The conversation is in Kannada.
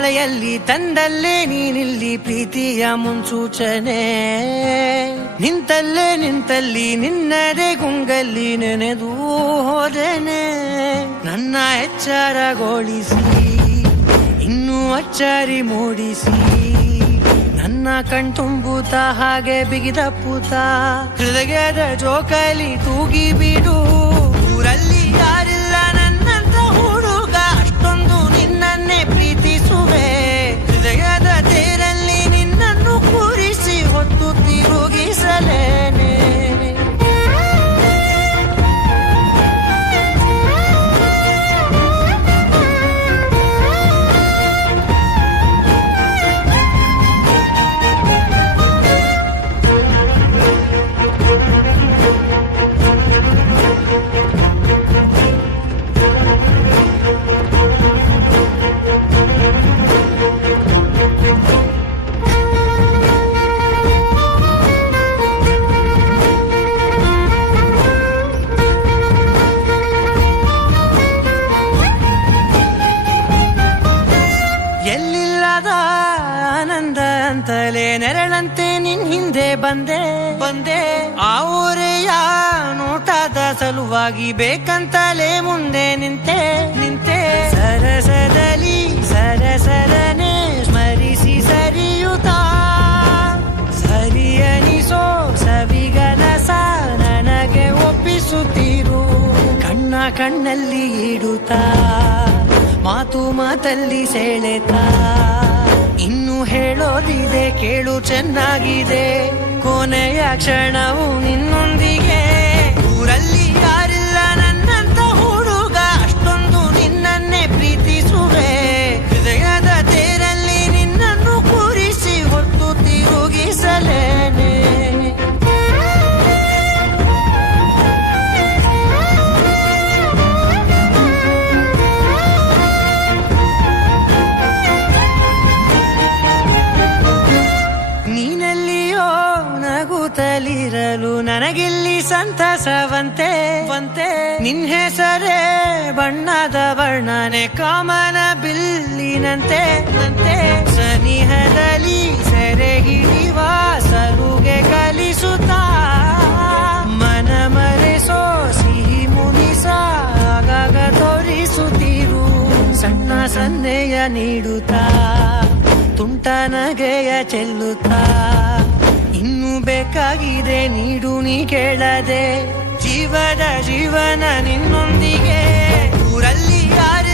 ಮಳೆಯಲ್ಲಿ ತಂದಲ್ಲೇ ನೀನಿಲ್ಲಿ ಪ್ರೀತಿಯ ಮುನ್ಸೂಚನೆ. ನಿಂತಲ್ಲಿ ನಿನ್ನದೇ ಗುಂಗಲ್ಲಿ ನೆನೆದು ಹೋದೆನೆ. ನನ್ನ ಎಚ್ಚರಗೊಳಿಸಿ ಇನ್ನೂ ಅಚ್ಚರಿ ಮೂಡಿಸಿ, ನನ್ನ ಕಣ್ತುಂಬುತ್ತ ಹಾಗೆ ಬಿಗಿದಪ್ಪುತ್ತ ಹೃದಯದ ಜೋಕಾಲಿ ತೂಗಿ ಬಿಡು. ಊರಲ್ಲಿ ಯಾರಿಲ್ಲ ನನ್ನಂತ ಹುಡುಗ, ಅಷ್ಟೊಂದು ನಿನ್ನನ್ನೇ ಪ್ರೀತಿಸುವೆ. ಹೃದಯದ ತೇರಲ್ಲಿ ನಿನ್ನನ್ನು ಕೂರಿಸಿ ಹೊತ್ತು ತಿರುಗಿಸಲೇನೆ. ಎಲ್ಲಿಲ್ಲದ ಆನಂದ ಅಂತಲೇ ನೆರಳಂತೆ ನಿನ್ ಹಿಂದೆ ಬಂದೆ. ಆ ಊರೆಯ ನೋಟದ ಸಲುವಾಗಿ ಬೇಕಂತಲೇ ಮುಂದೆ ನಿಂತೆ. ಸರಸದಲ್ಲಿ ಸರಸರನೆ ಸ್ಮರಿಸಿ ಸರಿಯುತ್ತಾ, ಸರಿಯನಿಸೋ ಸವಿಗನಸ ನನಗೆ ಒಪ್ಪಿಸುತ್ತೀರು. ಕಣ್ಣಲ್ಲಿ ಇಡುತ್ತಾ, ಮಾತಲ್ಲಿ ಸೆಳೆತಾ, ಇನ್ನು ಹೇಳೋದಿದೆ ಕೇಳು ಚೆನ್ನಾಗಿದೆ. ಕೊನೆಯ ಕ್ಷಣವು ನಿನ್ನೊಂದಿಗೆ. ಊರಲ್ಲಿ ಯಾರಿಲ್ಲ ನನ್ನಂತ ಹುಡುಗ, ಅಷ್ಟೊಂದು ನಿನ್ನನ್ನೇ ಪ್ರೀತಿಸುವೆ. ಹೃದಯದ ತೇರಲ್ಲಿ ನಿನ್ನನ್ನು ಕೂರಿಸಿ ಹೊತ್ತು ತಿರುಗಿಸಲೇನೆ. ನಗುತ್ತಲಿರಲು ನನಗಿಲ್ಲಿ ಸಂತಸವಂತೆ. ನಿನ್ ಹೆಸರೇ ಬಣ್ಣದ ವರ್ಣನೆ ಕಾಮನ ಬಿಲ್ಲಿನಂತೆ. ಸನಿಹದಲ್ಲಿ ಸೆರೆ ಹಿಡಿವ ಸಲುಗೆ ಕಲಿಸುತ್ತಾ, ಮನ ಮರೆಸೋ ಸಿಹಿ ಮುನಿಸ ಆಗಾಗ ತೋರಿಸುತ್ತೀರು. ಸಣ್ಣ ಸನ್ನೆಯ ನೀಡುತ್ತಾ, ತುಂಟ ನಗೆಯ ಚೆಲ್ಲುತ್ತಾ, ಇನ್ನು ಬೇಕಾಗಿದೆ ನೀಡು ನೀ ಕೇಳದೆ. ಜೀವನ ನಿನ್ನೊಂದಿಗೆ. ಊರಲ್ಲಿ ಯಾರು